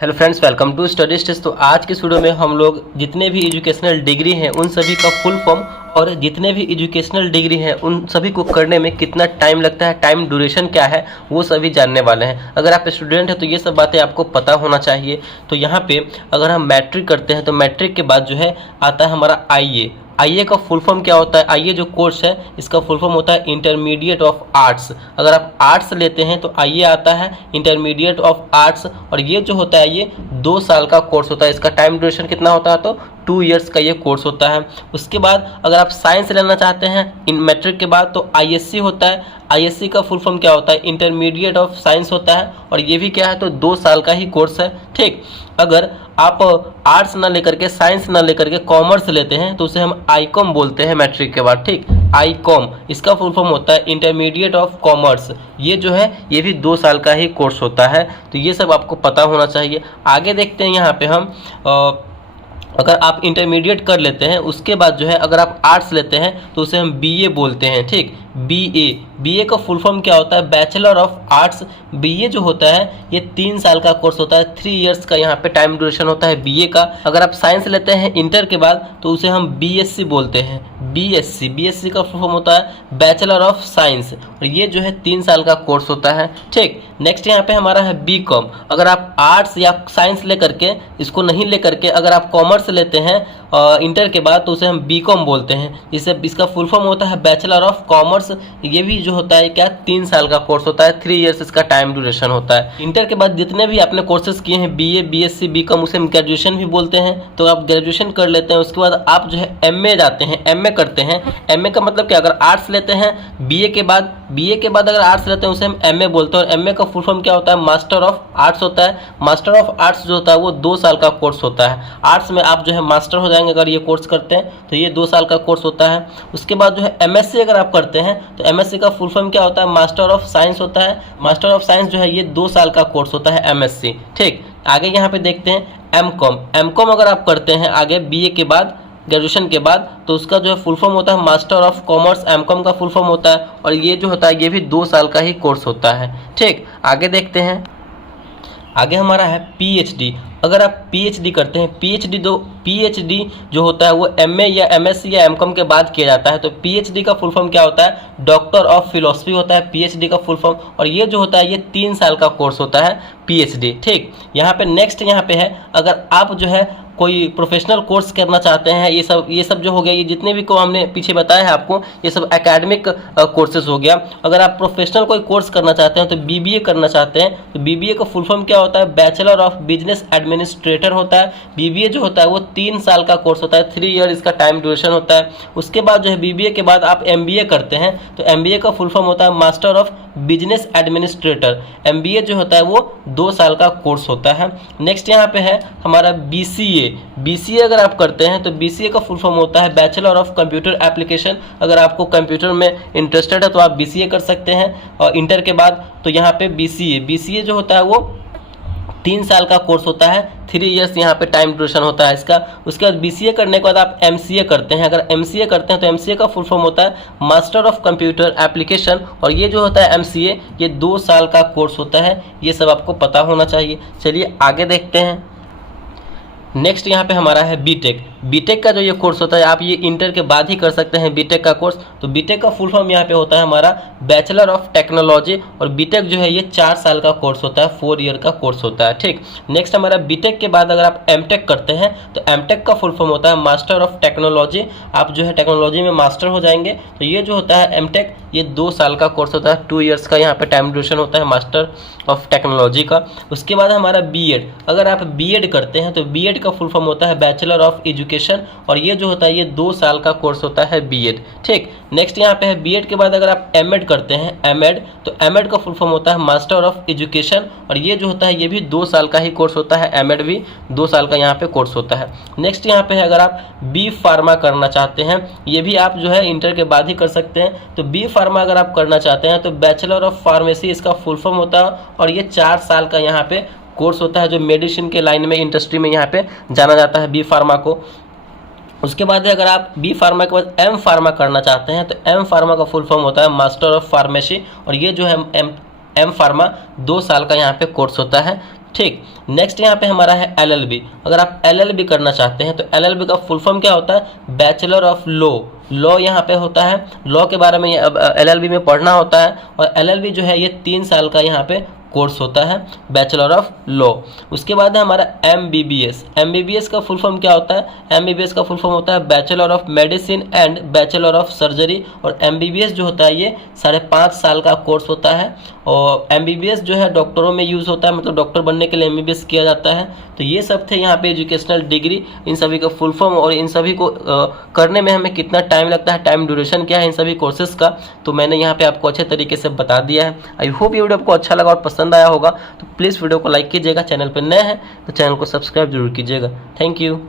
Hello friends, welcome to study stage. तो आज के वीडियो में हम लोग जितने भी एजुकेशनल डिग्री हैं उन सभी का फुल फॉर्म और जितने भी एजुकेशनल डिग्री हैं उन सभी को करने में कितना टाइम लगता है, टाइम ड्यूरेशन क्या है, वो सभी जानने वाले हैं। अगर आप स्टूडेंट हैं तो ये सब बातें आपको पता होना चाहिए। तो यहाँ पे अगर हम मैट्रिक करते हैं तो मैट्रिक के बाद जो है आता है हमारा आईए का फुल फॉर्म क्या होता है। आईए जो कोर्स है इसका फुल फॉर्म होता है इंटरमीडिएट ऑफ आर्ट्स। अगर आप आर्ट्स लेते हैं तो आईए आता है इंटरमीडिएट ऑफ आर्ट्स, और ये जो होता है ये 2 साल का कोर्स होता है। इसका टाइम ड्यूरेशन कितना होता है तो 2 इयर्स का ये कोर्स होता है। उसके बाद अगर आप साइंस लेना चाहते हैं इन मैट्रिक के बाद तो आईएससी होता है। आईएससी का फुल फॉर्म क्या होता है, इंटरमीडिएट ऑफ साइंस होता है, और ये भी क्या है तो 2 साल का ही कोर्स है। ठीक, अगर आप आर्ट्स ना लेकर के, साइंस ना लेकर के कॉमर्स लेते हैं तो उसे हम आईकॉम बोलते हैं मैट्रिक के बाद। ठीक, आईकॉम इसका फुल फॉर्म होता है इंटरमीडिएट ऑफ कॉमर्स। ये जो है ये भी 2 साल का ही कोर्स होता है। तो ये सब आपको पता होना चाहिए। आगे देखते हैं यहाँ पे हम अगर आप इंटरमीडिएट कर लेते हैं उसके बाद जो है अगर आप आर्ट्स लेते हैं तो उसे हम बीए बोलते हैं। ठीक, बीए का फुल फॉर्म क्या होता है, बैचलर ऑफ आर्ट्स। बीए जो होता है ये 3 साल का कोर्स होता है, 3 इयर्स का यहाँ पे टाइम ड्यूरेशन होता है बीए का। अगर आप साइंस लेते हैं इंटर के बाद तो उसे हम बीएससी बोलते हैं। बीएससी का फुल फॉर्म होता है बैचलर ऑफ साइंस, और ये जो है 3 साल का कोर्स होता है। ठीक, नेक्स्ट यहाँ पे हमारा है बीकॉम। अगर आप आर्ट्स या साइंस लेकर के, इसको नहीं लेकर के अगर आप कॉमर्स लेते हैं इंटर के बाद तो उसे हम बीकॉम बोलते हैं। इसे इसका फुल फॉर्म होता है बैचलर ऑफ कॉमर्स। ये भी जो होता है क्या 3 साल का कोर्स होता है, 3 इयर्स इसका टाइम ड्यूरेशन होता है। इंटर के बाद जितने भी आपने कोर्सेज किए हैं बीए, बीएससी, बीकॉम, उसे हम ग्रेजुएशन भी बोलते हैं। तो आप ग्रेजुएशन कर लेते हैं, उसके बाद आप जो है एमए जाते हैं, एमए करते हैं। एमए का मतलब क्या, अगर आर्ट्स लेते हैं बीए के बाद अगर आर्ट्स लेते हैं उसे हम एमए बोलते हैं। और एमए का फुल फॉर्म क्या होता है, मास्टर ऑफ आर्ट्स होता है। मास्टर ऑफ आर्ट्स जो होता है वो 2 साल का कोर्स होता है। आर्ट्स में आप जो है मास्टर हो जाएंगे अगर ये कोर्स करते हैं तो ये 2 साल का कोर्स होता है। उसके बाद जो है एमएससी अगर आप करते हैं तो एमएससी का फुल फॉर्म क्या होता है, मास्टर ऑफ साइंस होता है। मास्टर ऑफ साइंस जो है ये 2 साल का कोर्स होता है एमएससी। ठीक, आगे यहाँ पे देखते हैं एमकॉम अगर आप करते हैं आगे बीए के बाद, ग्रेजुएशन के बाद, तो उसका जो है फुल फॉर्म होता है मास्टर ऑफ कॉमर्स। एमकॉम का फुल फॉर्म होता है, और ये जो होता है ये भी 2 साल का ही कोर्स होता है। ठीक, आगे देखते हैं, आगे हमारा है पीएचडी। अगर आप पीएचडी करते हैं, पीएचडी जो होता है वो एमए या एमएससी या एमकॉम के बाद किया जाता है। तो पीएचडी का फुल फॉर्म क्या होता है, डॉक्टर ऑफ फिलोसफी होता है पीएचडी का फुल फॉर्म, और ये जो होता है ये 3 साल का कोर्स होता है पीएचडी। ठीक, यहाँ पे नेक्स्ट यहाँ पे है अगर आप जो है कोई प्रोफेशनल कोर्स करना चाहते हैं, ये सब जो हो गया, ये जितने भी को हमने पीछे बताया है आपको, ये सब एकेडमिक कोर्सेज हो गया। अगर आप प्रोफेशनल कोई कोर्स करना चाहते हैं तो बीबीए करना चाहते हैं तो बीबीए का फुल फॉर्म क्या होता है, बैचलर ऑफ बिजनेस एडमिनिस्ट्रेटर होता है। बीबीए जो होता है वो 3 साल का कोर्स होता है, 3 ईयर इसका टाइम ड्यूरेशन होता है। उसके बाद जो है बीबीए के बाद आप एमबीए करते हैं तो एमबीए का फुल फॉर्म होता है master of business administrator. MBA जो होता है वो 2 साल का कोर्स होता है। नेक्स्ट यहाँ पे है हमारा बीसीए अगर आप करते हैं तो बीसीए का फुल फॉर्म होता है बैचलर ऑफ कंप्यूटर एप्लीकेशन। अगर आपको कंप्यूटर में इंटरेस्टेड है तो आप बीसीए कर सकते हैं और इंटर के बाद। तो यहाँ पे बीसीए जो होता है वो 3 साल का कोर्स होता है, 3 इयर्स यहाँ पे टाइम ड्यूरेशन होता है इसका। उसके बाद बीसीए करने के बाद आप एमसीए करते हैं। अगर एमसीए करते हैं तो एमसीए का फुल फॉर्म होता है मास्टर ऑफ कंप्यूटर एप्लीकेशन, और ये जो होता है एमसीए ये 2 साल का कोर्स होता है। ये सब आपको पता होना चाहिए। चलिए आगे देखते हैं। नेक्स्ट यहाँ पे हमारा है बीटेक का जो ये कोर्स होता है आप ये इंटर के बाद ही कर सकते हैं बीटेक का कोर्स। तो बीटेक का फुल फॉर्म यहाँ पे होता है हमारा बैचलर ऑफ टेक्नोलॉजी, और बीटेक जो है ये 4 साल का कोर्स होता है, 4 ईयर का कोर्स होता है। ठीक, नेक्स्ट हमारा बीटेक के बाद अगर आप एमटेक करते हैं तो एमटेक का फुल फॉर्म होता है मास्टर ऑफ टेक्नोलॉजी। आप जो है टेक्नोलॉजी में मास्टर हो जाएंगे। तो ये जो होता है एमटेक ये 2 साल का कोर्स होता है, 2 ईयर्स का यहाँ पे टाइम ड्यूरेशन होता है मास्टर ऑफ टेक्नोलॉजी का। उसके बाद हमारा बीएड, अगर आप बीएड करते हैं तो बीएड का फुल फॉर्म होता है बैचलर ऑफ एजुकेशन, और ये जो होता है ये 2 साल का कोर्स होता है बीएड। ठीक, नेक्स्ट यहाँ पे है बीएड के बाद अगर आप एमएड करते हैं एमएड, तो एमएड का फुल फॉर्म होता है मास्टर ऑफ एजुकेशन, और ये जो होता है ये भी 2 साल का ही कोर्स होता है। एमएड भी 2 साल का यहाँ पे कोर्स होता है। नेक्स्ट यहाँ पे है अगर आप बी फार्मा करना चाहते हैं, ये भी आप जो है इंटर के बाद ही कर सकते हैं। तो बी फार्मा अगर आप करना चाहते हैं तो बैचलर ऑफ फार्मेसी इसका फुल फॉर्म होता है, और ये 4 साल का यहाँ पे कोर्स होता है जो मेडिसिन के लाइन में, इंडस्ट्री में यहाँ पे जाना जाता है बी फार्मा को। उसके बाद अगर आप बी फार्मा के बाद एम फार्मा करना चाहते हैं तो एम फार्मा का फुल फॉर्म होता है मास्टर ऑफ फार्मेसी, और ये जो है एम फार्मा 2 साल का यहाँ पे कोर्स होता है। ठीक। नेक्स्ट यहाँ पे हमारा है LLB। अगर आप LLB करना चाहते हैं तो LLB का फुल फॉर्म क्या होता है? Bachelor of law. लॉ यहाँ पे होता है, लॉ के बारे में अब LLB में पढ़ना होता है। और LLB जो है ये 3 साल का यहाँ पे कोर्स होता है, बैचलर ऑफ लॉ। उसके बाद है हमारा MBBS। MBBS का फुल फॉर्म क्या होता है? MBBS का फुल फॉर्म होता है bachelor of medicine and bachelor of surgery. और MBBS जो होता है ये 5.5 साल का कोर्स होता है। और MBBS जो है डॉक्टरों में यूज़ होता है, मतलब डॉक्टर बनने के लिए MBBS किया जाता है। तो ये सब थे यहाँ पे एजुकेशनल डिग्री, इन सभी का फुल फॉर्म और इन सभी को करने में हमें कितना टाइम लगता है, टाइम ड्यूरेशन क्या है इन सभी कोर्सेज का, तो मैंने यहाँ पे आपको अच्छे तरीके से बता दिया है। आई होप ये वीडियो आपको अच्छा लगा और पसंद आया होगा। तो प्लीज़ वीडियो को लाइक कीजिएगा, चैनल पर नए हैं तो चैनल को सब्सक्राइब जरूर कीजिएगा। Thank you.